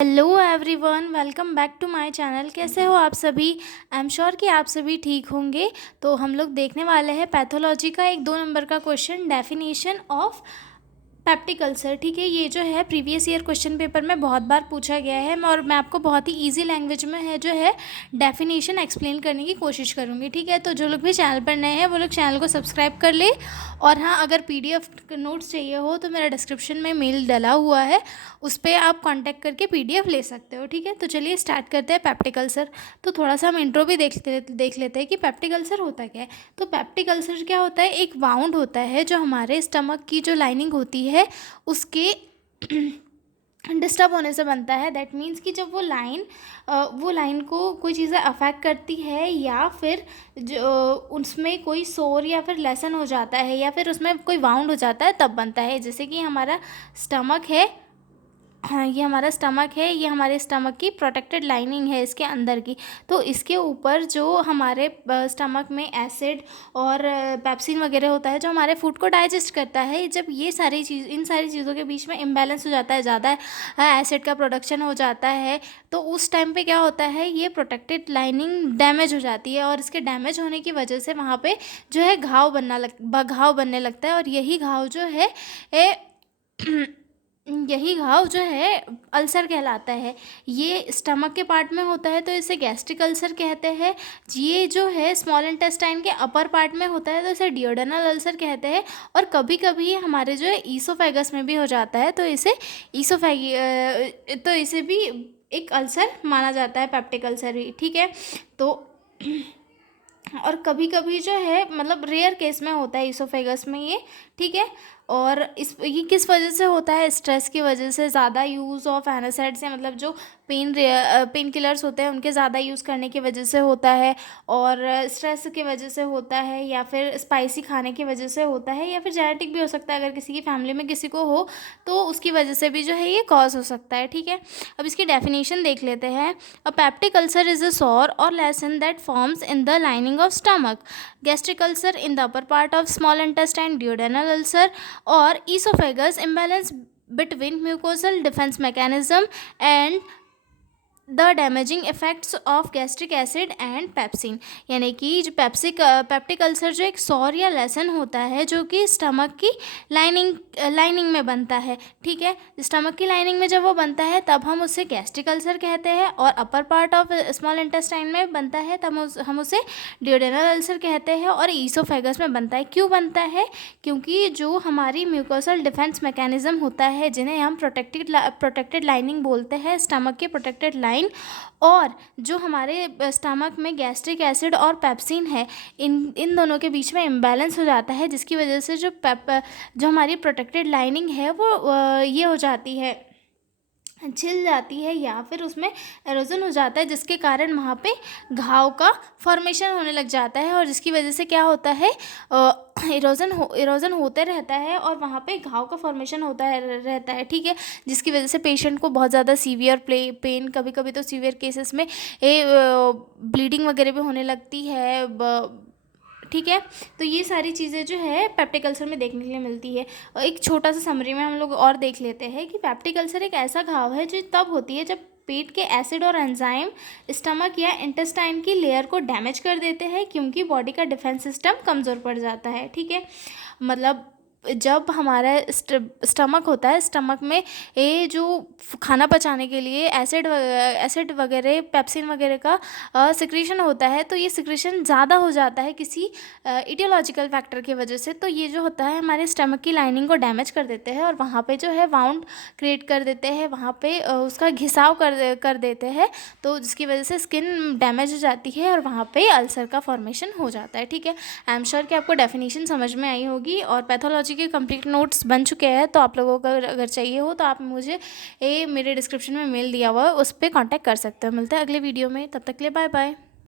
Hello everyone, welcome back to my channel. कैसे हो आप सभी? आई एम श्योर कि आप सभी ठीक होंगे। तो हम लोग देखने वाले हैं पैथोलॉजी का एक 2 नंबर का question, definition of peptic ulcer. ठीक है, ये जो है प्रीवियस ईयर क्वेश्चन पेपर में बहुत बार पूछा गया है और मैं आपको बहुत ही इजी लैंग्वेज में है जो है डेफिनेशन एक्सप्लेन करने की कोशिश करूँगी। ठीक है, तो जो लोग भी चैनल पर नए हैं वो लोग चैनल को सब्सक्राइब कर ले। और हाँ, अगर पीडीएफ नोट्स चाहिए हो तो मेरा डिस्क्रिप्शन में मेल डला हुआ है, उस पर आप कांटेक्ट करके पीडीएफ ले सकते हो। ठीक है, तो चलिए स्टार्ट करते हैं पेप्टिक अल्सर। तो थोड़ा सा हम इंट्रो भी देख लेते हैं कि पेप्टिक अल्सर होता क्या है। तो पेप्टिक अल्सर क्या होता है? एक वाउंड होता है जो हमारे स्टमक की जो लाइनिंग होती है उसके डिस्टर्ब होने से बनता है। दैट मीन्स कि जब वो लाइन को कोई चीज़ें अफेक्ट करती है या फिर जो उसमें कोई सोर या फिर लेसन हो जाता है या फिर उसमें कोई वाउंड हो जाता है तब बनता है। जैसे कि हमारा स्टमक है, हाँ, ये हमारा स्टमक है, ये हमारे स्टमक की प्रोटेक्टेड लाइनिंग है इसके अंदर की। तो इसके ऊपर जो हमारे स्टमक में एसिड और पेप्सिन वगैरह होता है जो हमारे फूड को डाइजेस्ट करता है। जब इन सारी चीज़ों के बीच में इम्बैलेंस हो जाता है, ज़्यादा एसिड का प्रोडक्शन हो जाता है, तो उस टाइम पे क्या होता है, ये प्रोटेक्टेड लाइनिंग डैमेज हो जाती है और इसके डैमेज होने की वजह से वहाँ पे जो है घाव बनने लगता है। और यही घाव जो है यही घाव जो है अल्सर कहलाता है। ये स्टमक के पार्ट में होता है तो इसे गैस्ट्रिक अल्सर कहते हैं। ये जो है स्मॉल इंटेस्टाइन के अपर पार्ट में होता है तो इसे डियोडेनल अल्सर कहते हैं। और कभी कभी हमारे जो है ईसोफेगस में भी हो जाता है तो इसे भी एक अल्सर माना जाता है, पेप्टिक अल्सर भी। ठीक है, तो और कभी कभी जो है मतलब रेयर केस में होता है ईसोफेगस में ये। ठीक है, और ये किस वजह से होता है? स्ट्रेस की वजह से, ज़्यादा यूज़ ऑफ एनासाइड्स या मतलब जो पेन किलर्स होते हैं उनके ज़्यादा यूज़ करने की वजह से होता है, और स्ट्रेस की वजह से होता है, या फिर स्पाइसी खाने की वजह से होता है, या फिर जेनेटिक भी हो सकता है। अगर किसी की फैमिली में किसी को हो तो उसकी वजह से भी जो है ये कॉज हो सकता है। ठीक है, अब इसकी डेफिनेशन देख लेते हैं। A peptic ulcer is a sore or lesion that forms in the lining of stomach. Gastric ulcer in the upper part of small intestine, duodenal ulcer or esophagus, imbalance between mucosal defense mechanism and the damaging effects of gastric acid and pepsin. यानी कि जो peptic ulcer जो एक sorry या lesson होता है जो कि स्टमक की लाइनिंग में बनता है। ठीक है, स्टमक की लाइनिंग में जब वो बनता है तब हम उसे गैस्ट्रिक अल्सर कहते हैं, और upper part of small intestine में बनता है तब हम उसे डियोडेनल अल्सर कहते हैं, और ईसोफेगस में बनता है। क्यों बनता है? क्योंकि जो हमारी म्यूकोसल डिफेंस मैकेनिज्म होता है जिन्हें हम प्रोटेक्टेड लाइनिंग बोलते हैं, स्टमक की प्रोटेक्टेड लाइन, और जो हमारे स्टमक में गैस्ट्रिक एसिड और पेप्सिन है, इन दोनों के बीच में इम्बैलेंस हो जाता है, जिसकी वजह से जो हमारी प्रोटेक्टेड लाइनिंग है वो ये हो जाती है, छिल जाती है, या फिर उसमें एरोजन हो जाता है, जिसके कारण वहाँ पे घाव का फॉर्मेशन होने लग जाता है, और जिसकी वजह से क्या होता है, इरोजन होते रहता है और वहाँ पे घाव का फॉर्मेशन रहता है। ठीक है, जिसकी वजह से पेशेंट को बहुत ज़्यादा सीवियर पेन, कभी कभी तो सीवियर केसेस में ब्लीडिंग वगैरह भी होने लगती है। ठीक है, तो ये सारी चीज़ें जो है पेप्टिक अल्सर में देखने के लिए मिलती है। एक छोटा सा समरी में हम लोग और देख लेते हैं कि पेप्टिक अल्सर एक ऐसा घाव है जो तब होती है जब पेट के एसिड और एंजाइम स्टमक या इंटेस्टाइन की लेयर को डैमेज कर देते हैं, क्योंकि बॉडी का डिफेंस सिस्टम कमज़ोर पड़ जाता है। ठीक है, मतलब जब हमारा स्टमक होता है, स्टमक में ये जो खाना पचाने के लिए एसिड वगैरह, पेप्सिन वगैरह का सिक्रीशन होता है, तो ये सिक्रीशन ज़्यादा हो जाता है किसी इटियोलॉजिकल फैक्टर की वजह से। तो ये जो होता है हमारे स्टमक की लाइनिंग को डैमेज कर देते हैं और वहाँ पे जो है वाउंड क्रिएट कर देते हैं, वहाँ पे उसका घिसाव कर देते हैं, तो जिसकी वजह से स्किन डैमेज हो जाती है और वहाँ पे अल्सर का फॉर्मेशन हो जाता है। ठीक है, आई एम श्योर कि आपको डेफिनेशन समझ में आई होगी, और पैथोलॉजी के कंप्लीट नोट्स बन चुके हैं। तो आप लोगों को अगर चाहिए हो तो आप मुझे मेरे डिस्क्रिप्शन में मेल दिया हुआ है, उस पर कॉन्टैक्ट कर सकते हो। मिलते हैं अगले वीडियो में, तब तक के लिए बाय बाय।